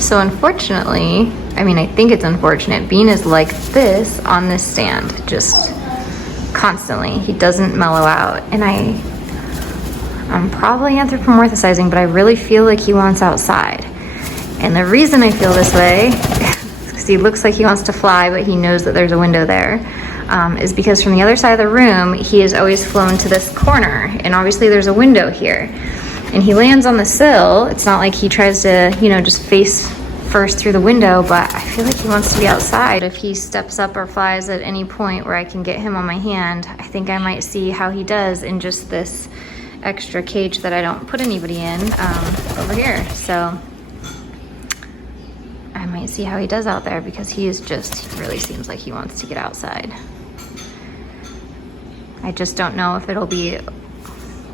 So unfortunately, I mean, I think it's unfortunate, Bean is like this on this stand, just constantly. He doesn't mellow out. And I'm probably anthropomorphizing, but I really feel like he wants outside. And the reason I feel this way is because he looks like he wants to fly, but he knows that there's a window there, is because from the other side of the room, he has always flown to this corner. And obviously there's a window here. And he lands on the sill. It's not like he tries to, you know, just face first through the window, but I feel like he wants to be outside. If he steps up or flies at any point where I can get him on my hand, I think I might see how he does in just this extra cage that I don't put anybody in over here. So I might see how he does out there, because he really seems like he wants to get outside. I just don't know if it'll be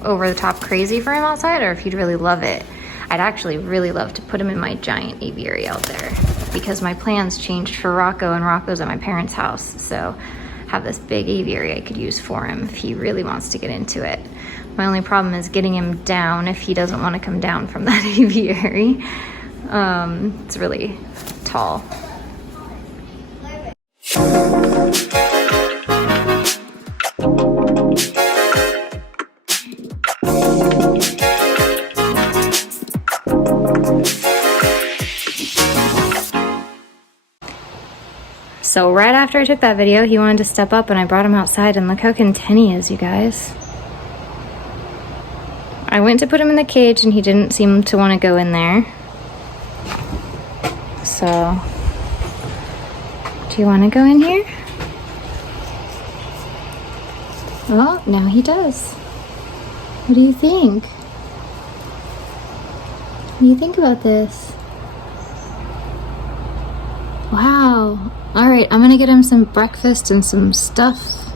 over the top crazy for him outside or if he'd really love it. I'd actually really love to put him in my giant aviary out there, because my plans changed for Rocco, and Rocco's at my parents' house. So have this big aviary I could use for him if he really wants to get into it. My only problem is getting him down if he doesn't want to come down from that aviary. It's really tall. So right after I took that video, he wanted to step up and I brought him outside, and look how content he is, you guys. I went to put him in the cage and he didn't seem to want to go in there. So, do you want to go in here? Well, now he does. What do you think? What do you think about this? Wow. All right, I'm gonna get him some breakfast and some stuff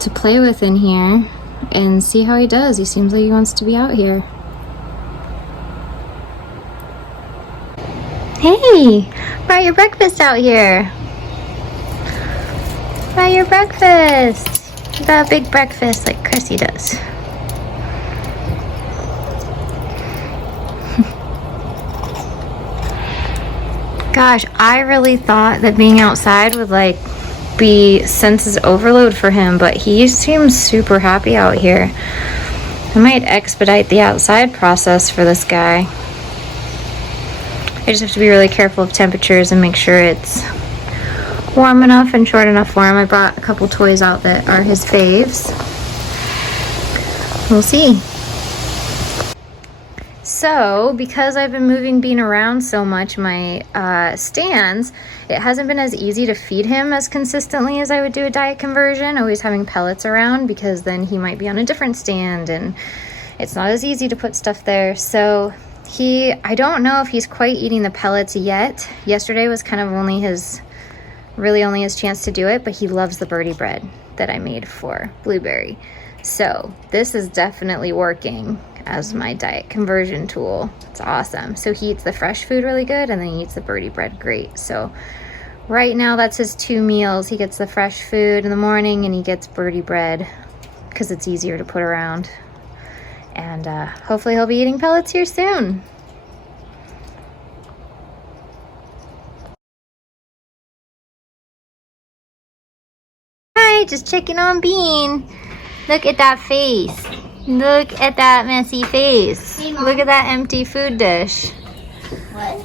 to play with in here and see how he does. He seems like he wants to be out here. Hey, brought your breakfast out here. Brought your breakfast. You got a big breakfast like CRESSI does. Gosh, I really thought that being outside would like be senses overload for him, but he seems super happy out here. I might expedite the outside process for this guy. I just have to be really careful of temperatures and make sure it's warm enough and short enough for him. I brought a couple toys out that are his faves. We'll see. So, because I've been moving Bean around so much, my stands, it hasn't been as easy to feed him as consistently as I would do a diet conversion, always having pellets around, because then he might be on a different stand and it's not as easy to put stuff there. So I don't know if he's quite eating the pellets yet. Yesterday was kind of really only his chance to do it, but he loves the birdie bread that I made for Blueberry. So this is definitely working as my diet conversion tool. It's awesome. So he eats the fresh food really good, and then he eats the birdie bread great. So right now that's his 2 meals. He gets the fresh food in the morning and he gets birdie bread because it's easier to put around. And hopefully he'll be eating pellets here soon. Hi, just checking on Bean. Look at that face. Look at that messy face. Hey, look at that empty food dish. What?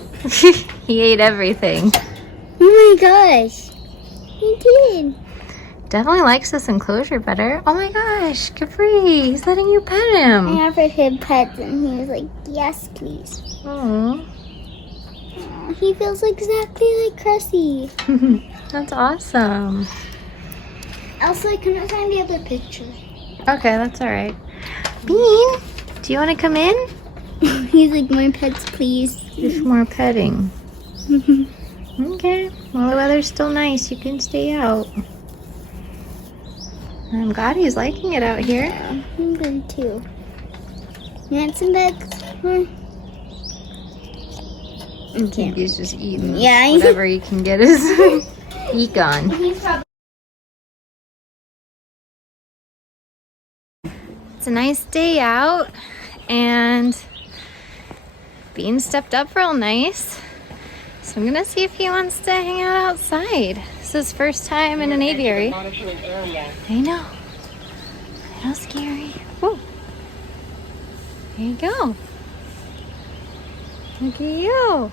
He ate everything. Oh my gosh. He did. Definitely likes this enclosure better. Oh my gosh, Capri, he's letting you pet him. I offered him pets and he was like, yes, please. Aww. He feels exactly like CRESSI. That's awesome. Also, I couldn't find the other picture. Okay, that's all right. Bean, do you want to come in? He's like, more pets, please. Just more petting. Okay, well, the weather's still nice. You can stay out. I'm glad he's liking it out here. Yeah, I'm good too. You want some pets? Okay. He's just eating Yeah, whatever he can get his beak on. It's a nice day out, and Bean stepped up real nice. So I'm gonna see if he wants to hang out outside. This is his first time in an aviary. I know. I know, scary. Woo. There you go. Look at you.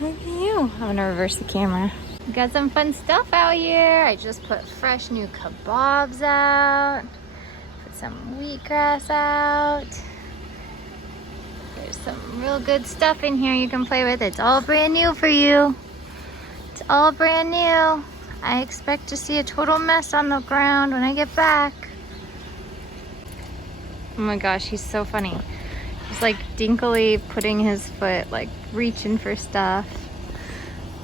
Look at you. I'm gonna reverse the camera. We got some fun stuff out here. I just put fresh new kebabs out. Put some wheatgrass out. There's some real good stuff in here you can play with. It's all brand new for you. It's all brand new. I expect to see a total mess on the ground when I get back. Oh my gosh, he's so funny. He's like dinkily putting his foot, like reaching for stuff.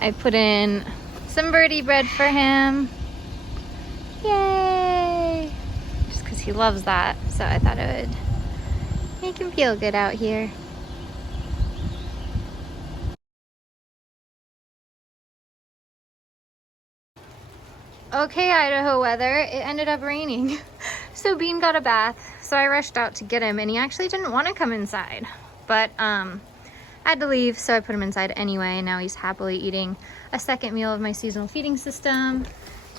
I put in some birdie bread for him. Yay! Just because he loves that, so I thought it would make him feel good out here. Okay, Idaho weather, it ended up raining. So Bean got a bath, so I rushed out to get him, and he actually didn't want to come inside. But I had to leave, so I put him inside anyway, and now he's happily eating a second meal of my seasonal feeding system.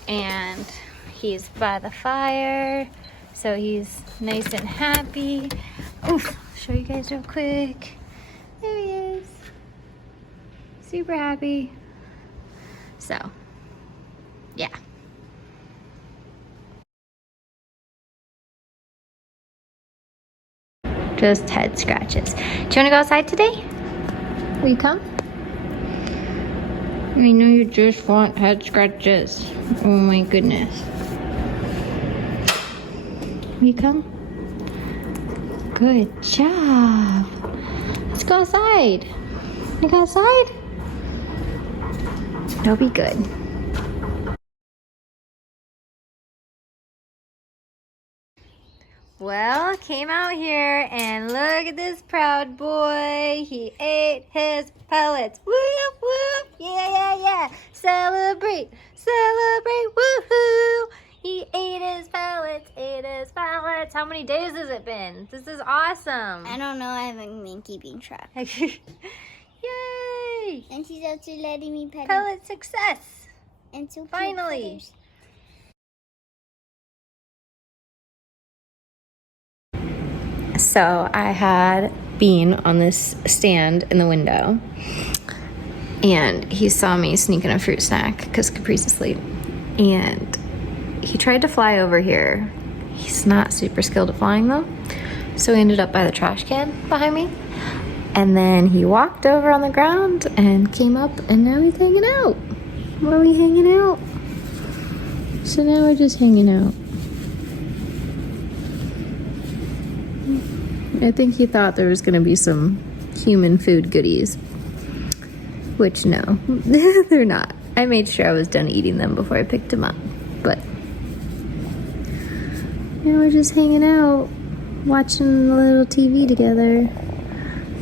And he's by the fire, so he's nice and happy. Oof, show you guys real quick. There he is. Super happy. So, yeah. Just head scratches. Do you want to go outside today? Will you come? I know you just want head scratches. Oh my goodness. Will you come? Good job. Let's go outside. You go outside? It'll be good. Well, came out here and look at this proud boy. He ate his pellets. Whoop, whoop. Yeah, yeah, yeah. Celebrate, celebrate, woohoo. He ate his pellets, ate his pellets. How many days has it been? This is awesome. I don't know. I haven't been keeping track. Yay. And she's also letting me pet him. Pellet success. And so cute Finally. feathers. So I had Bean on this stand in the window, and he saw me sneaking a fruit snack because Capri's asleep, and he tried to fly over here. He's not super skilled at flying though, so he ended up by the trash can behind me, and then he walked over on the ground and came up, and now he's hanging out. Where are we hanging out? So now we're just hanging out. I think he thought there was going to be some human food goodies, which no, they're not. I made sure I was done eating them before I picked him up, but now we're just hanging out, watching a little TV together.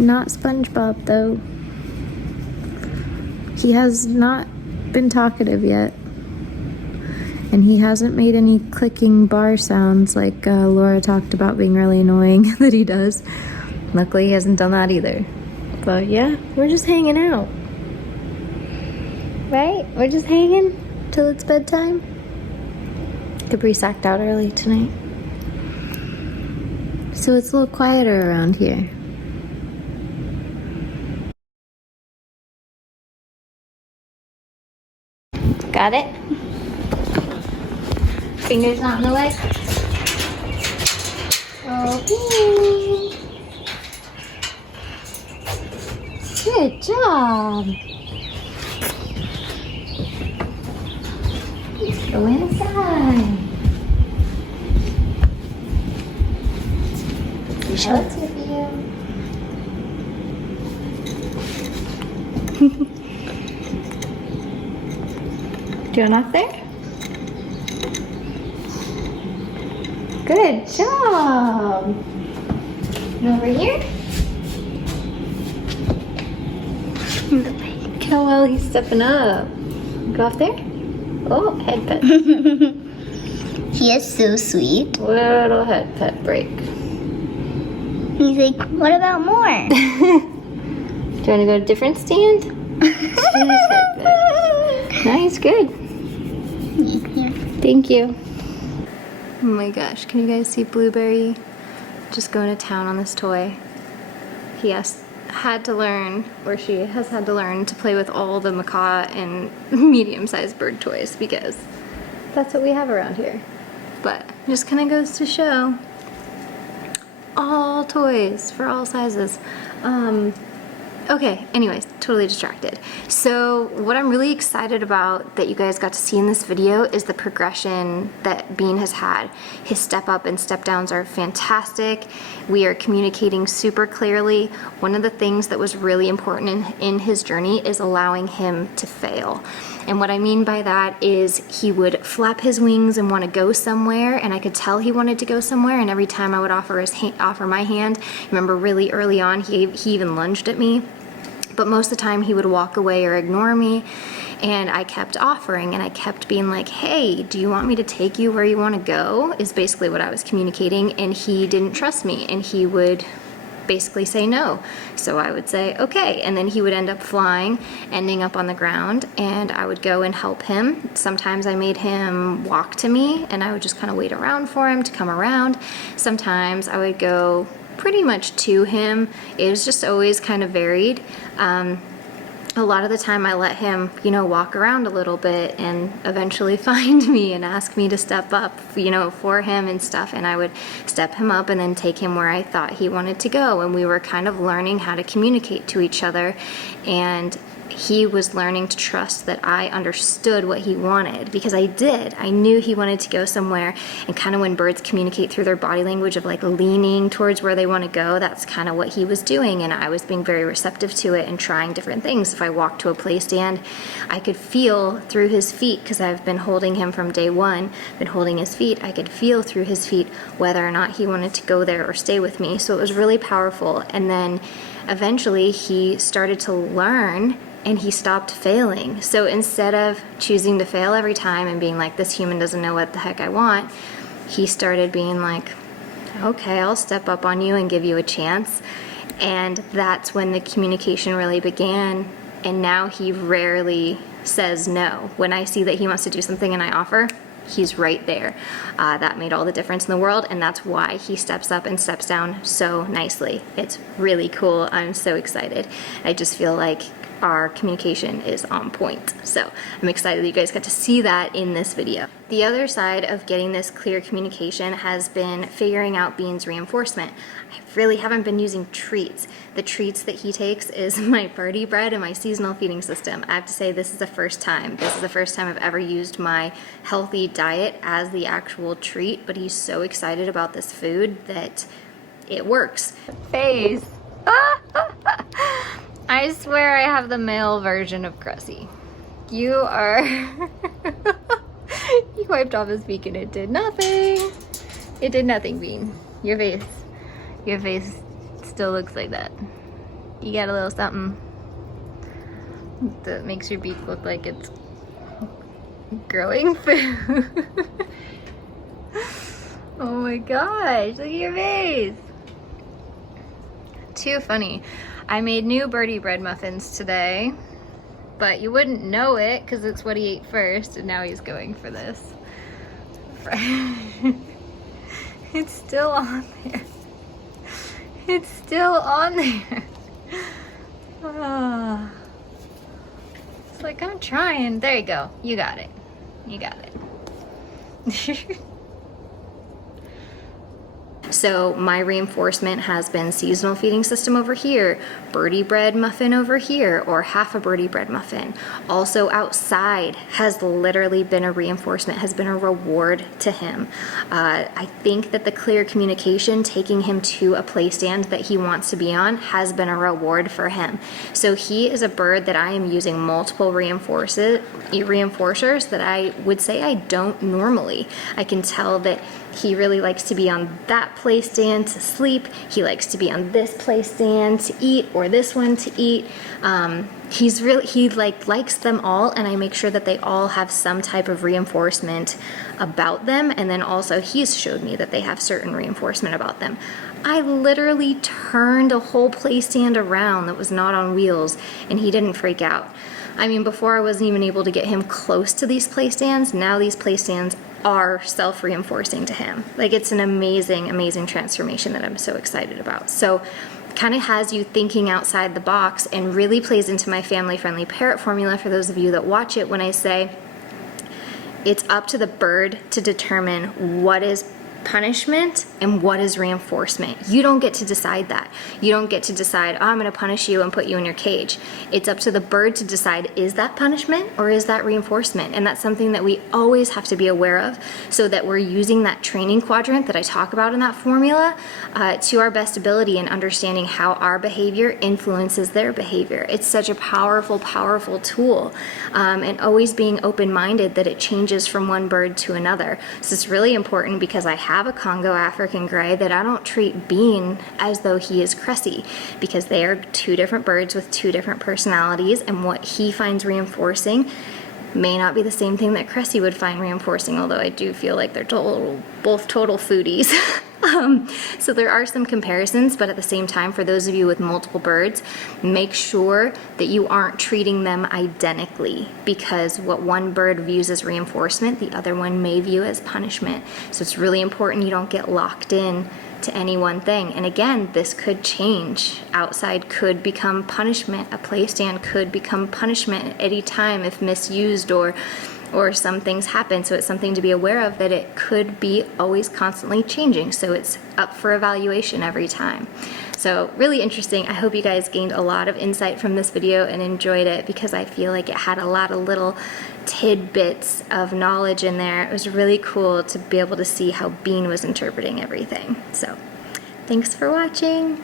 Not SpongeBob though. He has not been talkative yet, and he hasn't made any clicking bar sounds like Laura talked about being really annoying that he does. Luckily he hasn't done that either. But yeah, we're just hanging out. Right? We're just hanging till it's bedtime. Capri sacked out early tonight, so it's a little quieter around here. Got it? Fingers not in the way. Okay. Good job. Let's go inside. Show it to you. Do you want knock there? Good job. And over here. Look how well he's stepping up. Go off there. Oh, head pet. He is so sweet. Little head pet break. He's like, what about more? Do you want you want to go to a different stand? Nice, good. Thank you. Oh my gosh, can you guys see Blueberry just going to town on this toy? He had to learn, or she has had to learn, to play with all the macaw and medium-sized bird toys because that's what we have around here. But just kind of goes to show all toys for all sizes. Okay, anyways, totally distracted. So what I'm really excited about that you guys got to see in this video is the progression that Bean has had. His step up and step downs are fantastic. We are communicating super clearly. One of the things that was really important in his journey is allowing him to fail. And what I mean by that is he would flap his wings and want to go somewhere, and I could tell he wanted to go somewhere, and every time I would offer my hand, remember really early on he even lunged at me. But most of the time he would walk away or ignore me, and I kept offering and I kept being like, hey, do you want me to take you where you want to go, is basically what I was communicating, and he didn't trust me and he would basically say no. So I would say okay, and then he would end up flying, ending up on the ground, and I would go and help him. Sometimes I made him walk to me and I would just kind of wait around for him to come around. Sometimes I would go pretty much to him. It was just always kind of varied. A lot of the time I let him, you know, walk around a little bit and eventually find me and ask me to step up, you know, for him and stuff, and I would step him up and then take him where I thought he wanted to go, and we were kind of learning how to communicate to each other, and he was learning to trust that I understood what he wanted, because I did. I knew he wanted to go somewhere, and kind of when birds communicate through their body language of like leaning towards where they want to go, that's kind of what he was doing, and I was being very receptive to it and trying different things. If I walked to a play stand, I could feel through his feet, because I've been holding him from day one, been holding his feet, I could feel through his feet whether or not he wanted to go there or stay with me. So it was really powerful, and then eventually he started to learn and he stopped failing. So instead of choosing to fail every time and being like, this human doesn't know what the heck I want, he started being like, okay, I'll step up on you and give you a chance. And that's when the communication really began, and now he rarely says no. When I see that he wants to do something and I offer, he's right there. That made all the difference in the world, and that's why he steps up and steps down so nicely. It's really cool. I'm so excited. I just feel like our communication is on point. So I'm excited that you guys got to see that in this video. The other side of getting this clear communication has been figuring out Bean's reinforcement. I really haven't been using treats. The treats that he takes is my birdie bread and my seasonal feeding system. I have to say, this is the first time. This is the first time I've ever used my healthy diet as the actual treat, but he's so excited about this food that it works. Face. I swear I have the male version of CRESSI. You are... He wiped off his beak and it did nothing. It did nothing, Bean. Your face still looks like that. You got a little something that makes your beak look like it's growing food. Oh my gosh, look at your face. Too funny. I made new birdie bread muffins today, but you wouldn't know it because it's what he ate first, and now he's going for this. It's still on there. It's still on there. Oh. It's like, I'm trying. There you go. You got it. You got it. So my reinforcement has been seasonal feeding system over here, birdie bread muffin over here, or half a birdie bread muffin. Also outside has literally been a reinforcement, has been a reward to him. I think that the clear communication, taking him to a play stand that he wants to be on, has been a reward for him. So he is a bird that I am using multiple reinforcers that I would say I don't normally. I can tell that He really likes to be on that play stand to sleep. He likes to be on this play stand to eat, or this one to eat. He likes them all, and I make sure that they all have some type of reinforcement about them, and then also he's showed me that they have certain reinforcement about them. I literally turned a whole play stand around that was not on wheels, and he didn't freak out. I mean, before I wasn't even able to get him close to these play stands. Now these play stands are self-reinforcing to him. Like, it's an amazing, amazing transformation that I'm so excited about. So kind of has you thinking outside the box, and really plays into my family-friendly parrot formula for those of you that watch it, when I say it's up to the bird to determine what is punishment and what is reinforcement. You don't get to decide that. You don't get to decide, oh, I'm going to punish you and put you in your cage. It's up to the bird to decide, is that punishment or is that reinforcement? And that's something that we always have to be aware of, so that we're using that training quadrant that I talk about in that formula to our best ability, and understanding how our behavior influences their behavior. It's such a powerful, powerful tool, and always being open-minded that it changes from one bird to another. So it's really important, because I have a Congo African gray, that I don't treat Bean as though he is CRESSI, because they are two different birds with two different personalities, and what he finds reinforcing may not be the same thing that CRESSI would find reinforcing, although I do feel like they're both total foodies. So there are some comparisons, but at the same time, for those of you with multiple birds, make sure that you aren't treating them identically, because what one bird views as reinforcement, the other one may view as punishment. So it's really important you don't get locked in to any one thing. And again, this could change. Outside could become punishment. A play stand could become punishment at any time if misused, or some things happen. So it's something to be aware of, that it could be always constantly changing. So it's up for evaluation every time. So really interesting. I hope you guys gained a lot of insight from this video and enjoyed it, because I feel like it had a lot of little tidbits of knowledge in there. It was really cool to be able to see how Bean was interpreting everything. So thanks for watching.